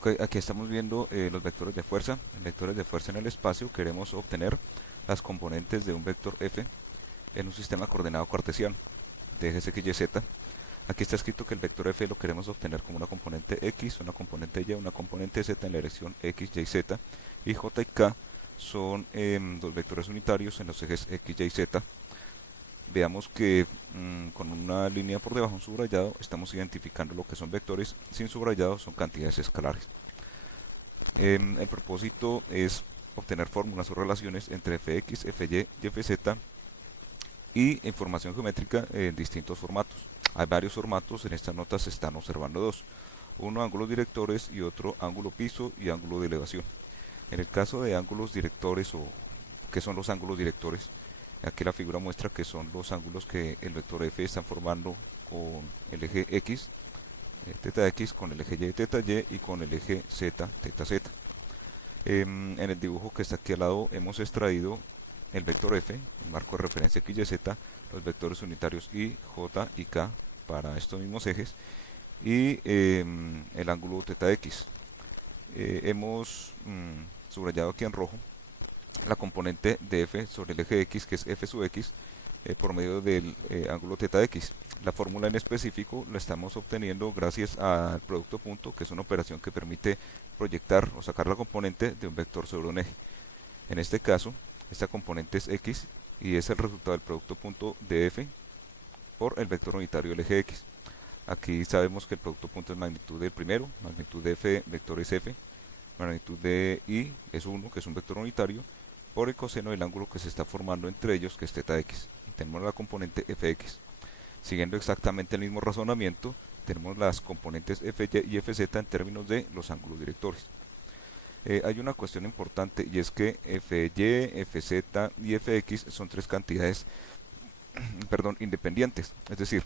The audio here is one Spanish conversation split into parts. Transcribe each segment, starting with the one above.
Ok, aquí estamos viendo los vectores de fuerza. En vectores de fuerza en el espacio queremos obtener las componentes de un vector F en un sistema coordenado cartesiano de ejes X, Y, Z. Aquí está escrito que el vector F lo queremos obtener como una componente X, una componente Y, una componente Z en la dirección X, Y, Z. Y J y K son dos vectores unitarios en los ejes X, Y, Z. Veamos que con una línea por debajo, un subrayado, estamos identificando lo que son vectores. Sin subrayado son cantidades escalares. El propósito es obtener fórmulas o relaciones entre Fx, Fy y Fz y información geométrica en distintos formatos. Hay varios formatos, en estas notas se están observando dos. Uno ángulos directores y otro ángulo piso y ángulo de elevación. En el caso de ángulos directores, o ¿qué son los ángulos directores? Aquí la figura muestra que son los ángulos que el vector F está formando con el eje X, teta X, con el eje Y, teta Y, y con el eje Z, teta Z. En el dibujo que está aquí al lado hemos extraído el vector F, el marco de referencia X, Y, Z, los vectores unitarios I, J y K para estos mismos ejes, y el ángulo teta X. Hemos subrayado aquí en rojo la componente de F sobre el eje X, que es F sub X, por medio del ángulo teta X. La fórmula en específico la estamos obteniendo gracias al producto punto, que es una operación que permite proyectar o sacar la componente de un vector sobre un eje. En este caso, esta componente es X y es el resultado del producto punto de F por el vector unitario del eje X. Aquí sabemos que el producto punto es magnitud del primero, magnitud de F, vector es F, magnitud de I es 1, que es un vector unitario, por el coseno del ángulo que se está formando entre ellos, que es teta X. Tenemos la componente Fx. Siguiendo exactamente el mismo razonamiento, tenemos las componentes Fy y Fz en términos de los ángulos directores. Hay una cuestión importante, y es que Fy, Fz y Fx son tres cantidades independientes. Es decir,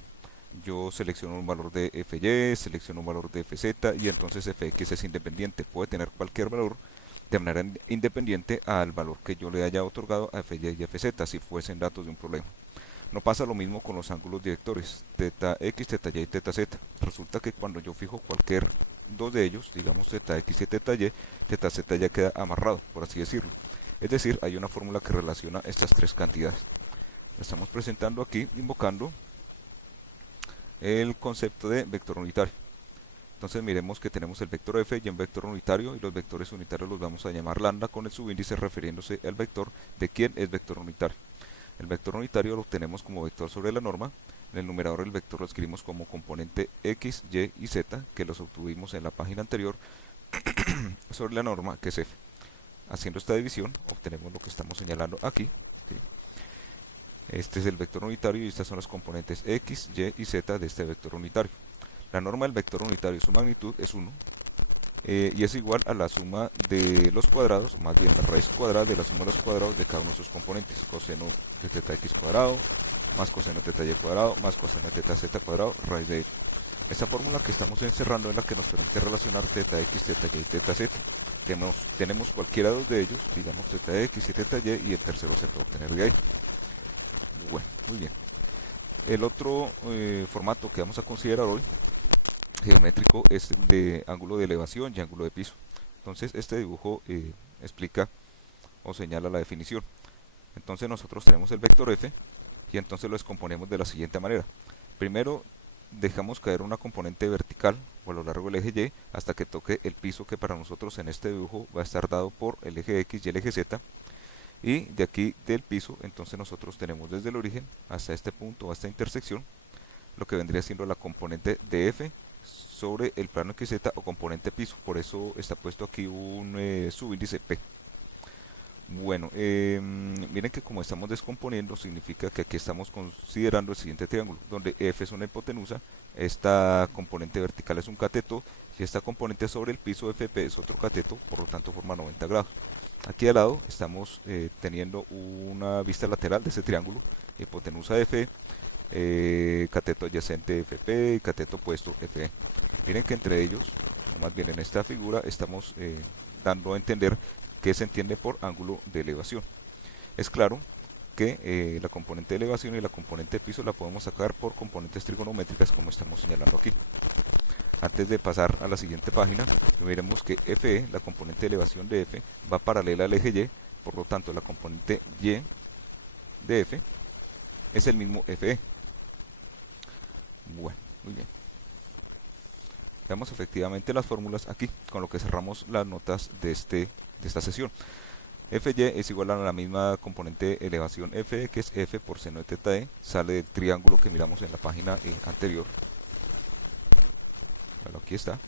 yo selecciono un valor de Fy, selecciono un valor de Fz, y entonces Fx es independiente. Puede tener cualquier valor de manera independiente al valor que yo le haya otorgado a Fy y Fz, si fuesen datos de un problema. No pasa lo mismo con los ángulos directores, teta X, teta Y y teta Z. Resulta que cuando yo fijo cualquier dos de ellos, digamos teta X y teta Z ya queda amarrado, por así decirlo. Es decir, hay una fórmula que relaciona estas tres cantidades. La estamos presentando aquí invocando el concepto de vector unitario. Entonces miremos que tenemos el vector F y un vector unitario, y los vectores unitarios los vamos a llamar lambda con el subíndice refiriéndose al vector de quién es vector unitario. El vector unitario lo obtenemos como vector sobre la norma. En el numerador el vector lo escribimos como componente X, Y y Z, que los obtuvimos en la página anterior, sobre la norma, que es F. Haciendo esta división obtenemos lo que estamos señalando aquí, ¿sí? Este es el vector unitario y estas son las componentes X, Y y Z de este vector unitario. La norma del vector unitario, su magnitud es 1, y es igual a la suma de los cuadrados, o más bien la raíz cuadrada de la suma de los cuadrados de cada uno de sus componentes. Coseno de teta X cuadrado, más coseno de teta Y cuadrado, más coseno de teta Z cuadrado, raíz de ello. Esta fórmula que estamos encerrando es la que nos permite relacionar teta X, teta Y y teta Z. Tenemos cualquiera de ellos, digamos teta X y teta Y el tercero se puede obtener de ahí. Bueno, muy bien. El otro formato que vamos a considerar hoy geométrico es de ángulo de elevación y ángulo de piso. Entonces este dibujo explica o señala la definición. Entonces nosotros tenemos el vector F y entonces lo descomponemos de la siguiente manera. Primero dejamos caer una componente vertical a lo largo del eje Y hasta que toque el piso, que para nosotros en este dibujo va a estar dado por el eje X y el eje Z. Y de aquí del piso entonces nosotros tenemos desde el origen hasta este punto, hasta esta intersección, lo que vendría siendo la componente de F sobre el plano XZ o componente piso. Por eso está puesto aquí un subíndice P. Bueno, miren que como estamos descomponiendo, significa que aquí estamos considerando el siguiente triángulo, donde F es una hipotenusa, esta componente vertical es un cateto, y esta componente sobre el piso FP es otro cateto, por lo tanto forma 90 grados. Aquí al lado estamos teniendo una vista lateral de ese triángulo, hipotenusa F, cateto adyacente FP y cateto opuesto FE. Miren que entre ellos, o más bien en esta figura, estamos dando a entender qué se entiende por ángulo de elevación. Es claro que la componente de elevación y la componente de piso la podemos sacar por componentes trigonométricas, como estamos señalando aquí. Antes de pasar a la siguiente página, veremos que FE, la componente de elevación de F, va paralela al eje Y, por lo tanto la componente Y de F es el mismo FE. Bueno, muy bien. Veamos efectivamente las fórmulas aquí, con lo que cerramos las notas de esta sesión. Fy es igual a la misma componente elevación Fe, que es F por seno de teta E, sale del triángulo que miramos en la página anterior. Bueno, aquí está.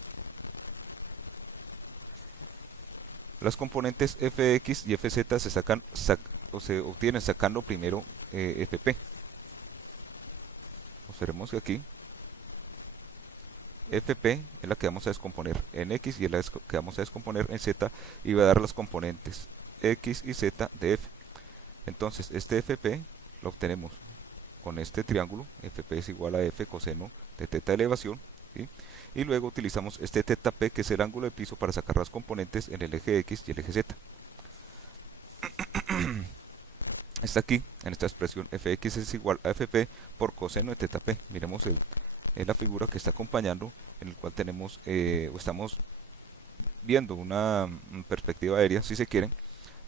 Las componentes Fx y Fz se obtienen sacando primero Fp. Observemos que aquí Fp es la que vamos a descomponer en X y es la que vamos a descomponer en Z, y va a dar las componentes X y Z de F. Entonces este Fp lo obtenemos con este triángulo. Fp es igual a F coseno de teta de elevación, ¿sí? Y luego utilizamos este teta P, que es el ángulo de piso, para sacar las componentes en el eje X y el eje Z. Está aquí en esta expresión: Fx es igual a Fp por coseno de teta P. Miremos la figura que está acompañando, en el cual tenemos o estamos viendo una perspectiva aérea, si se quieren,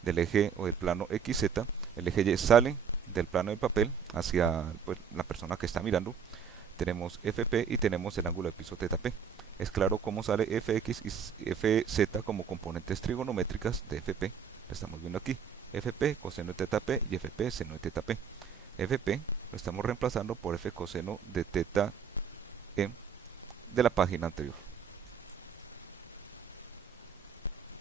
del eje o del plano XZ. El eje Y sale del plano del papel hacia, pues, la persona que está mirando. Tenemos Fp y tenemos el ángulo de piso teta P. Es claro cómo sale Fx y Fz como componentes trigonométricas de Fp. Lo estamos viendo aquí: Fp coseno de teta P y Fp seno de teta P. Fp lo estamos reemplazando por F coseno de teta E de la página anterior.